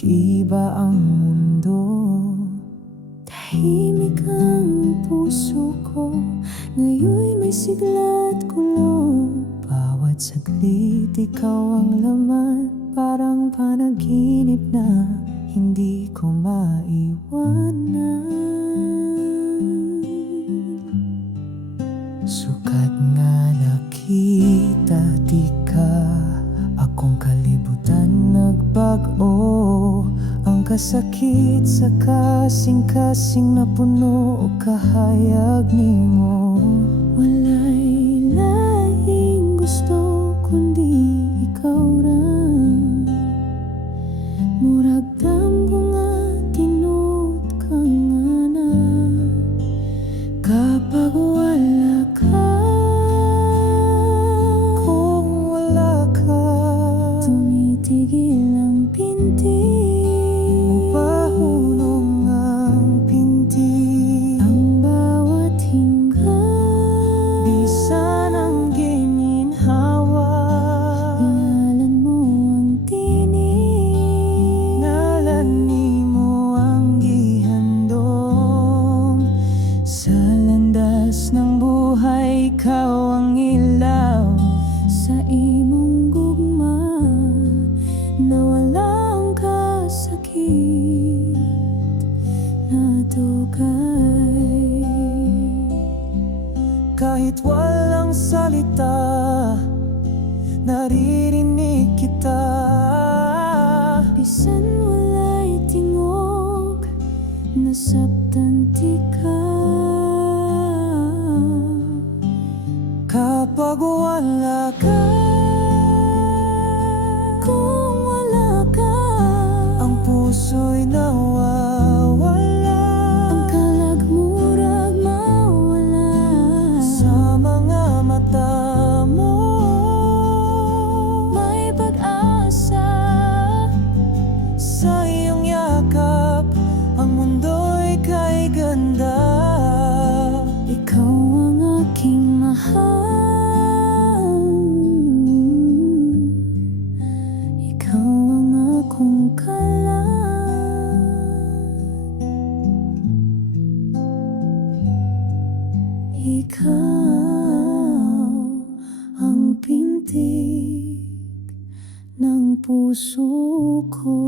Nag-iba ang mundo. Tahimik ang puso ko, ngayon'y may sigla at gulo. Bawat saglit ikaw ang laman, parang panaginip na hindi ko maiwanan. Sukat nga nakita di ka, akong kalibutan nagbago. Ang kasakit sa kasing-kasing na puno o kahayag nimo. Walay lahing gusto kundi ikaw ra. Murag damgo nga tinut kang ana. Kapag wala ka, kung wala ka, tumitigil ang pinti. Mapahulong ang pinti. Ang bawat hinga, bisan ang gininhawa. Ngalan mo ang tinig, ngalan nimo ang gihandom. Sa landas ng buhay, ikaw ang ilaw. Sa imong gugma, nawala ang kasakit na dugay. Kahit walang salita, naririnig kita. Bisan walay tingog, nasabtan ti ka. Kapag wala ka, kung wala ka, ang puso'y nawawala. Ang kalag murag mawala sa mga mata mo. May pag-asa sa iyong yakap, ang mundo'y kay ganda. Ikaw ang aking mahal, ikaw ang akong kalan. Ikaw ang pintig ng puso ko.